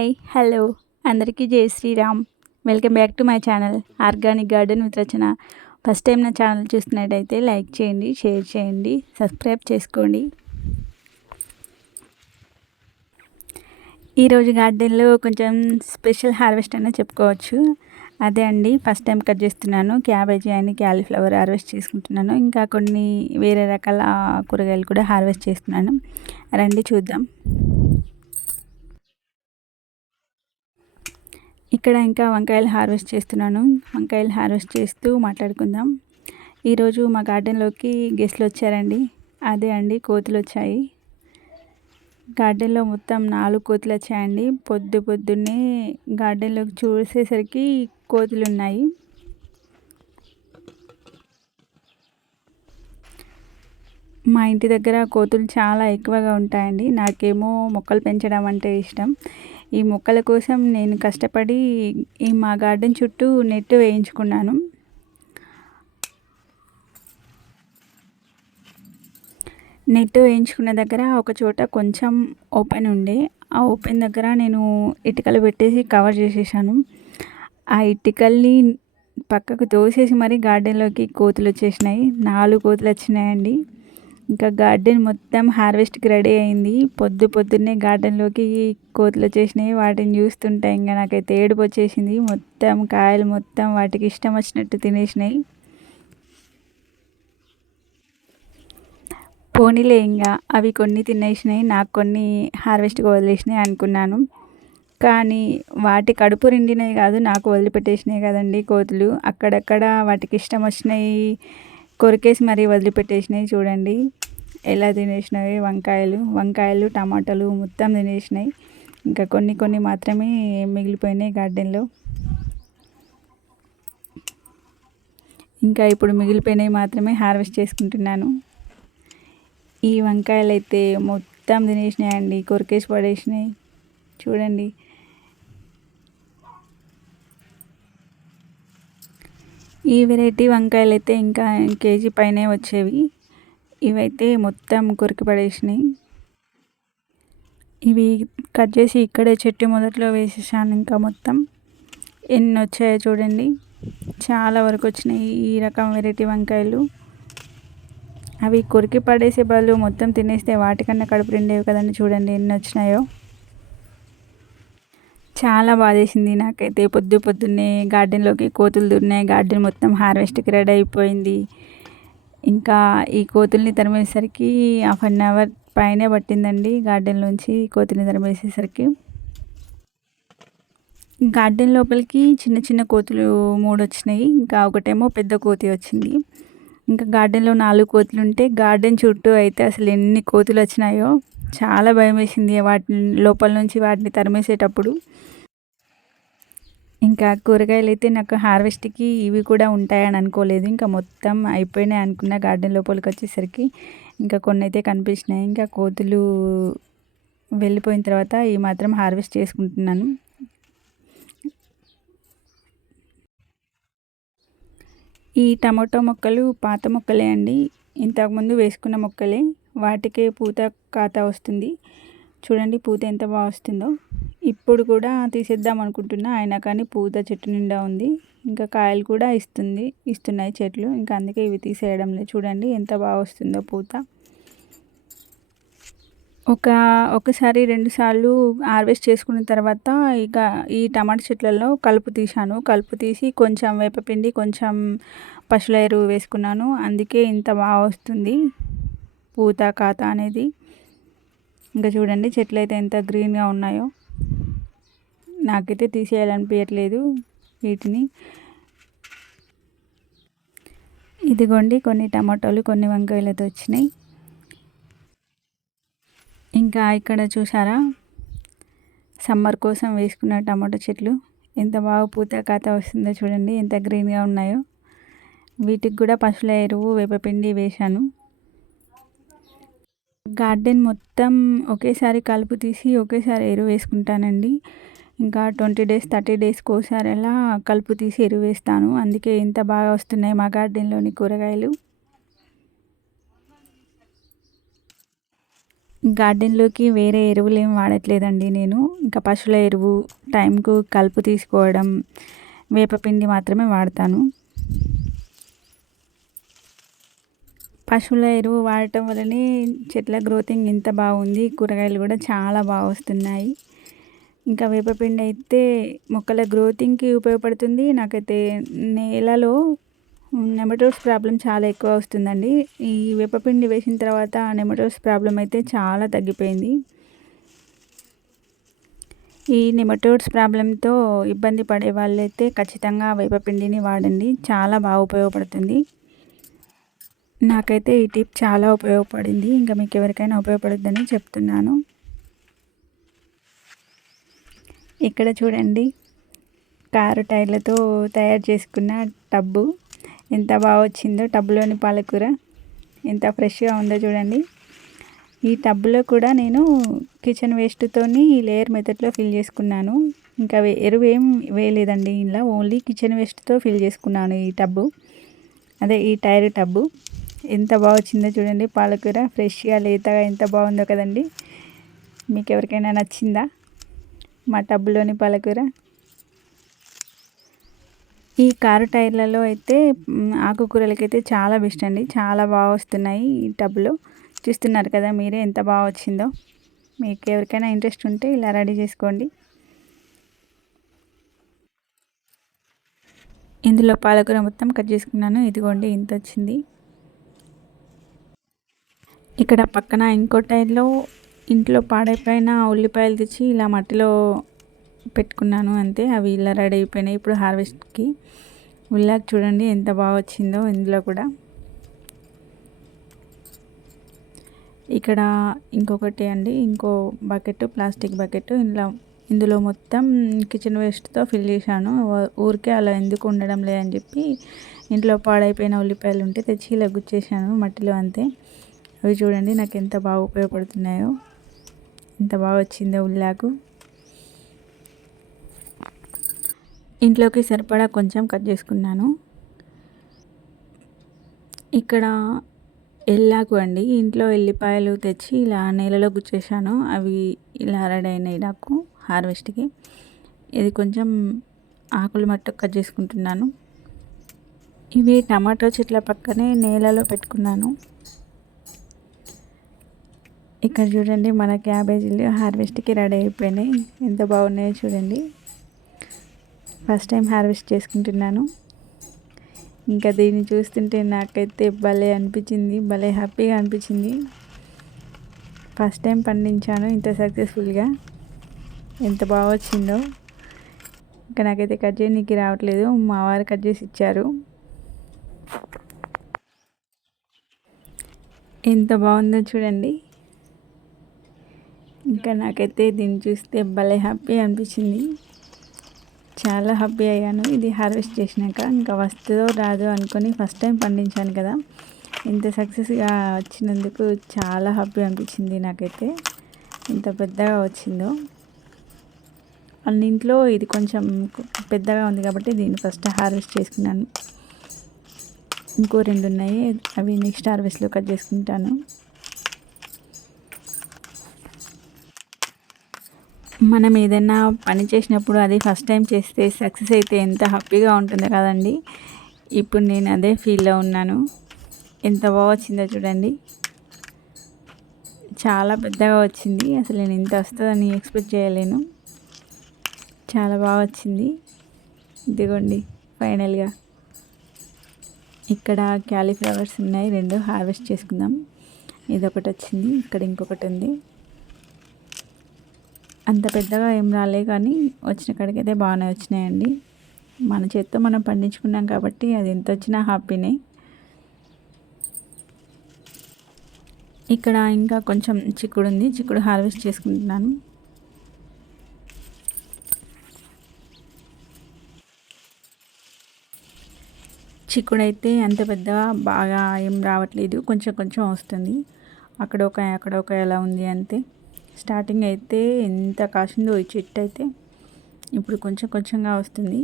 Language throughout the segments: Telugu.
Hi hello. అందరికీ జై Shri Ram. Welcome back to my channel organic garden with Rachana. First time నా ఛానల్ చూస్తున్నట్టయితే లైక్ చేయండి షేర్ చేయండి సబ్స్క్రైబ్ చేసుకోండి. ఈరోజు గార్డెన్లో కొంచెం స్పెషల్ హార్వెస్ట్ అనే చెప్పుకోవచ్చు. అదే అండి ఫస్ట్ టైం కట్ చేస్తున్నాను. క్యాబేజీ అని క్యాలీఫ్లవర్ హార్వెస్ట్ చేసుకుంటున్నాను. ఇంకా కొన్ని వేరే రకాల కూరగాయలు కూడా హార్వెస్ట్ చేస్తున్నాను. రండి చూద్దాం. ఇక్కడ ఇంకా వంకాయలు హార్వెస్ట్ చేస్తున్నాను. వంకాయలు హార్వెస్ట్ చేస్తూ మాట్లాడుకుందాం. ఈరోజు మా గార్డెన్లోకి గెస్ట్లు వచ్చారండి. అదే అండి కోతులు వచ్చాయి. గార్డెన్లో మొత్తం నాలుగు కోతులు వచ్చాయండి. పొద్దు పొద్దున్నే గార్డెన్లోకి చూసేసరికి కోతులు ఉన్నాయి. మా ఇంటి దగ్గర కోతులు చాలా ఎక్కువగా ఉంటాయండి. నాకేమో మొక్కలు పెంచడం అంటే ఇష్టం. ఈ మొక్కల కోసం నేను కష్టపడి ఈ మా గార్డెన్ చుట్టూ నెట్ వేయించుకున్నాను. నెట్ వేయించుకున్న దగ్గర ఒక చోట కొంచెం ఓపెన్ ఉండే. ఆ ఓపెన్ దగ్గర నేను ఇటుకలు పెట్టేసి కవర్ చేసేసాను. ఆ ఇటుకల్ని పక్కకు తోసేసి మరీ గార్డెన్లోకి కోతులు వచ్చేసినాయి. నాలుగు కోతులు వచ్చినాయండి. ఇంకా గార్డెన్ మొత్తం హార్వెస్ట్కి రెడీ అయింది. పొద్దు పొద్దున్నే గార్డెన్లోకి కోతులు వచ్చేసినాయి. వాటిని చూస్తుంటే ఇంకా నాకైతే ఏడుపు వచ్చేసింది. మొత్తం కాయలు మొత్తం వాటికి ఇష్టం వచ్చినట్టు తినేసినాయి. పోనీలే ఇంకా అవి కొన్ని తినేసినాయి. నాకు కొన్ని హార్వెస్ట్కి వదిలేసినాయి అనుకున్నాను. కానీ వాటి కడుపు నిండినవి కాదు నాకు వదిలిపెట్టేసినాయి కదండి కోతులు. అక్కడక్కడ వాటికి ఇష్టం వచ్చినాయి కొరికేసి మరీ వదిలిపెట్టేసినాయి చూడండి. ఎలా తినేసినవి వంకాయలు. వంకాయలు టమాటాలు మొత్తం తినేసినాయి. ఇంకా కొన్ని కొన్ని మాత్రమే మిగిలిపోయినాయి గార్డెన్లో. ఇంకా ఇప్పుడు మిగిలిపోయినవి మాత్రమే హార్వెస్ట్ చేసుకుంటున్నాను. ఈ వంకాయలు అయితే మొత్తం తినేసినాయండి. కొరికేసి పడేసినాయి. చూడండి. ఈ వెరైటీ వంకాయలు అయితే ఇంకా కేజీ పైనే వచ్చేవి. ఇవైతే మొత్తం కొరికి పడేసినాయి. ఇవి కట్ చేసి ఇక్కడే చెట్టు మొదట్లో వేసేసాను ఇంకా మొత్తం. ఎన్ని వచ్చాయో చూడండి. చాలా వరకు వచ్చినాయి ఈ రకం వెరైటీ వంకాయలు. అవి కొరికి పడేసే బదులు మొత్తం తినేస్తే వాటికన్నా కడుపు రెండేవి కదండి చూడండి ఎన్ని వచ్చినాయో. చాలా బాధేసింది నాకైతే. పొద్దు పొద్దున్నే గార్డెన్లోకి కోతులు దూరినాయి గార్డెన్ మొత్తం హార్వెస్ట్కి రెడీ అయిపోయింది. ఇంకా ఈ కోతుల్ని తరిమేసరికి హాఫ్ అన్ అవర్ పైనే పట్టిందండి గార్డెన్లోంచి కోతుల్ని తరిమేసేసరికి. గార్డెన్ లోపలికి చిన్న చిన్న కోతులు మూడు వచ్చినాయి. ఇంకా ఒకటేమో పెద్ద కోతి వచ్చింది. ఇంకా గార్డెన్లో నాలుగు కోతులు ఉంటే గార్డెన్ చుట్టూ అయితే అసలు ఎన్ని కోతులు వచ్చినాయో చాలా భయం వేసింది వాటిని లోపల నుంచి వాటిని తరిమేసేటప్పుడు. ఇంకా కూరగాయలు అయితే నాకు హార్వెస్ట్కి ఇవి కూడా ఉంటాయని అనుకోలేదు. ఇంకా మొత్తం అయిపోయినాయి అనుకున్న గార్డెన్ లోపలికి వచ్చేసరికి ఇంకా కొన్ని అయితే కనిపించినాయి. ఇంకా కోతులు వెళ్ళిపోయిన తర్వాత ఈ మాత్రం హార్వెస్ట్ చేసుకుంటున్నాను. ఈ టమాటో మొక్కలు పాత మొక్కలే అండి. ఇంతకుముందు వేసుకున్న మొక్కలే. వాటికే పూత కాత వస్తుంది. చూడండి పూత ఎంత బాగా వస్తుందో. ఇప్పుడు కూడా తీసేద్దాం అనుకుంటున్నా. అయినా కానీ పూత చెట్టు నిండా ఉంది. ఇంకా కాయలు కూడా ఇస్తుంది ఇస్తున్నాయి చెట్లు. ఇంకా అందుకే ఇవి తీసేయడం లేదు. చూడండి ఎంత బాగా వస్తుందో పూత. ఒక ఒకసారి రెండుసార్లు హార్వెస్ట్ చేసుకున్న తర్వాత ఇక ఈ టమాటా చెట్లలో కలుపు తీశాను. కలుపు తీసి కొంచెం వేపపిండి కొంచెం పశువుల ఎరువు వేసుకున్నాను. అందుకే ఇంత బాగా వస్తుంది. పూత కాత అనేది. ఇంకా చూడండి చెట్లు అయితే ఎంత గ్రీన్గా ఉన్నాయో. నాకైతే తీసేయాలనిపించట్లేదు వీటిని. ఇదిగోండి కొన్ని టమాటోలు కొన్ని వంకాయలతో వచ్చినాయి. ఇంకా ఇక్కడ చూసారా సమ్మర్ కోసం వేసుకున్న టమాటో చెట్లు. ఎంత బాగా పూత కాత వస్తుందో చూడండి. ఎంత గ్రీన్గా ఉన్నాయో. వీటికి కూడా పశువుల ఎరువు వేపపిండి వేశాను. గార్డెన్ మొత్తం ఒకేసారి కలుపు తీసి ఒకేసారి ఎరువు వేసుకుంటానండి. ఇంకా ట్వంటీ డేస్ థర్టీ డేస్కి ఒకసారి అలా కలుపు తీసి ఎరువు వేస్తాను. అందుకే ఇంత బాగా వస్తున్నాయి మా గార్డెన్లోని కూరగాయలు. గార్డెన్లోకి వేరే ఎరువులు ఏం వాడట్లేదండి నేను. ఇంకా పశువుల ఎరువు టైంకు కలుపు తీసుకోవడం వేపపిండి మాత్రమే వాడతాను. పశువుల ఎరువు వాడటం వల్లనే చెట్ల గ్రోతింగ్ ఇంత బాగుంది. కూరగాయలు కూడా చాలా బాగా వస్తున్నాయి. ఇంకా వేపపిండి అయితే మొక్కల గ్రోతింగ్కి ఉపయోగపడుతుంది. నాకైతే నేలలో నెమటోడ్స్ ప్రాబ్లం చాలా ఎక్కువ వస్తుందండి. ఈ వేపపిండి వేసిన తర్వాత నెమటోడ్స్ ప్రాబ్లం అయితే చాలా తగ్గిపోయింది. ఈ నెమటోడ్స్ ప్రాబ్లంతో ఇబ్బంది పడే వాళ్ళైతే ఖచ్చితంగా వేపపిండిని వాడండి. చాలా బాగా ఉపయోగపడుతుంది. నాకైతే ఈ టిప్ చాలా ఉపయోగపడింది. ఇంకా మీకు ఎవరికైనా ఉపయోగపడుద్దని చెప్తున్నాను. ఇక్కడ చూడండి. కారు టైర్లతో తయారు చేసుకున్న టబ్బు. ఎంత బాగా వచ్చిందో టబ్బులోని పాలకూర. ఎంత ఫ్రెష్గా ఉందో చూడండి. ఈ టబ్లో కూడా నేను కిచెన్ వేస్ట్తోని లేయర్ మెథడ్లో ఫిల్ చేసుకున్నాను. ఇంకా ఎరువు ఏం వేయలేదండి. ఇలా ఓన్లీ కిచెన్ వేస్ట్తో ఫిల్ చేసుకున్నాను ఈ టబ్బు. అదే ఈ టైర్ టబ్బు. ఎంత బాగా వచ్చిందో చూడండి. పాలకూర ఫ్రెష్గా లేతగా ఎంత బాగుందో కదండి. మీకు ఎవరికైనా నచ్చిందా? మా టబ్బులోని పాలకూర. ఈ కారు టైర్లలో అయితే ఆకుకూరలకైతే చాలా బెస్ట్ అండి. చాలా బాగా వస్తున్నాయి ఈ టబ్లో. చూస్తున్నారు కదా మీరే ఎంత బాగా వచ్చిందో. మీకు ఎవరికైనా ఇంట్రెస్ట్ ఉంటే ఇలా రెడీ చేసుకోండి. ఇందులో పాలకూర మొత్తం కట్ చేసుకున్నాను. ఇదిగోండి ఇంత వచ్చింది. ఇక్కడ పక్కన ఇంకో టైర్లో ఇంట్లో పాడైపోయిన ఉల్లిపాయలు తెచ్చి ఇలా మట్టిలో పెట్టుకున్నాను అంతే. అవి ఇలా రెడీ అయిపోయినాయి ఇప్పుడు హార్వెస్ట్కి. ఉల్లాకి చూడండి ఎంత బాగా వచ్చిందో ఇందులో కూడా. ఇక్కడ ఇంకొకటి అండి ఇంకో బకెట్ ప్లాస్టిక్ బకెట్. ఇలా ఇందులో మొత్తం కిచెన్ వేస్ట్తో ఫిల్ చేశాను. ఊరికే అలా ఎందుకు ఉండడం లేదని చెప్పి ఇంట్లో పాడైపోయిన ఉల్లిపాయలు ఉంటే తెచ్చి ఇలా గుచ్చేసాను మట్టిలో అంతే. అవి చూడండి నాకు ఎంత బాగా ఉపయోగపడుతున్నాయో. ఎంత బాగా వచ్చిందో ఉల్లాకు. ఇంట్లోకి సరిపడా కొంచెం కట్ చేసుకున్నాను. ఇక్కడ ఎల్లాకు అండి. ఇంట్లో ఎల్లిపాయలు తెచ్చి ఇలా నేలలో గుచ్చేసాను అవి ఇలా రెడీ అయినాయి నాకు హార్వెస్ట్కి. ఇది కొంచెం ఆకులు మట్టు కట్ చేసుకుంటున్నాను. ఇవి టమాటో చెట్ల పక్కనే నేలలో పెట్టుకున్నాను. ఇక్కడ చూడండి మన క్యాబేజీలు హార్వెస్ట్కి రెడీ అయిపోయినాయి. ఎంత బాగున్నాయో చూడండి. ఫస్ట్ టైం హార్వెస్ట్ చేసుకుంటున్నాను. ఇంకా దీన్ని చూస్తుంటే నాకైతే భలే అనిపించింది భలే హ్యాపీగా అనిపించింది. ఫస్ట్ టైం పండించాను ఇంత సక్సెస్ఫుల్గా ఎంత బాగా వచ్చిందో. ఇంకా నాకైతే కట్ చేయడానికి రావట్లేదు మా వారు కట్ చేసి ఇచ్చారు. ఎంత బాగుందో చూడండి. ఇంకా నాకైతే దీన్ని చూస్తే భలే హ్యాపీ అనిపించింది. చాలా హ్యాపీ అయ్యాను. ఇది హార్వెస్ట్ చేసినాక ఇంకా వస్తుందో రాదో అనుకొని ఫస్ట్ టైం పండించాను కదా. ఇంత సక్సెస్గా వచ్చినందుకు చాలా హ్యాపీ అనిపించింది నాకైతే. ఇంత పెద్దగా వచ్చిందో. అన్నింట్లో ఇది కొంచెం పెద్దగా ఉంది కాబట్టి దీన్ని ఫస్ట్ హార్వెస్ట్ చేసుకున్నాను. ఇంకో రెండు ఉన్నాయి. అవి నెక్స్ట్ హార్వెస్ట్లో కట్ చేసుకుంటాను. మనం ఏదైనా పని చేసినప్పుడు అది ఫస్ట్ టైం చేస్తే సక్సెస్ అయితే ఎంత హ్యాపీగా ఉంటుందో కదండి. ఇప్పుడు నేను అదే ఫీల్లో ఉన్నాను. ఎంత బాగా వచ్చిందో చూడండి. చాలా పెద్దగా వచ్చింది. అసలు నేను ఇంత వస్తుందని ఎక్స్పెక్ట్ చేయలేను. చాలా బాగా వచ్చింది. ఇదిగోండి ఫైనల్గా ఇక్కడ క్యాలీఫ్లవర్స్ ఉన్నాయి. రెండు హార్వెస్ట్ చేసుకుందాం. ఇదొకటి వచ్చింది. ఇక్కడ ఇంకొకటి ఉంది. అంత పెద్దగా ఏం రాలే కానీ వచ్చిన కాడికైతే బాగానే వచ్చినాయండి. మన చేత్తో మనం పండించుకున్నాం కాబట్టి అది ఎంత వచ్చినా హ్యాపీనే. ఇక్కడ ఇంకా కొంచెం చిక్కుడు ఉంది. చిక్కుడు హార్వెస్ట్ చేసుకుంటున్నాను. చిక్కుడు అయితే అంత పెద్దగా బాగా ఏం రావట్లేదు. కొంచెం కొంచెం వస్తుంది. అక్కడ ఒక అక్కడ ఒక ఎలా ఉంది అంతే. స్టార్టింగ్ అయితే ఎంత కాసిందో ఈ చెట్టు అయితే ఇప్పుడు కొంచెం కొంచెంగా వస్తుంది.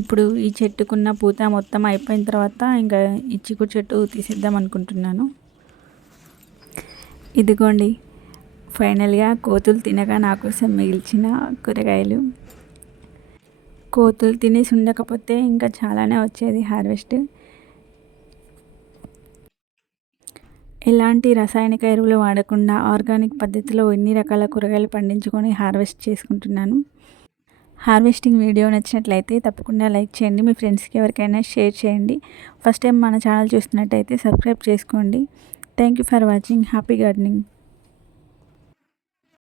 ఇప్పుడు ఈ చెట్టుకున్న పూత మొత్తం అయిపోయిన తర్వాత ఇంకా ఈ చిక్కుడు చెట్టు తీసేద్దాం అనుకుంటున్నాను. ఇదిగోండి ఫైనల్గా కోతులు తినగా నా కోసం మిగిల్చిన కూరగాయలు. కోతులు తినేసి ఉండకపోతే ఇంకా చాలానే వచ్చేది హార్వెస్ట్. ఎలాంటి రసాయనిక ఎరువులు వాడకుండా ఆర్గానిక్ పద్ధతిలో ఎన్ని రకాల కూరగాయలు పండించుకొని హార్వెస్ట్ చేసుకుంటున్నాను? హార్వెస్టింగ్ వీడియో నచ్చినట్లయితే తప్పకుండా లైక్ చేయండి. మీ ఫ్రెండ్స్కి ఎవరికైనా షేర్ చేయండి. ఫస్ట్ టైం మన ఛానల్ చూస్తున్నట్టయితే సబ్స్క్రైబ్ చేసుకోండి. Thank you for watching. Happy gardening.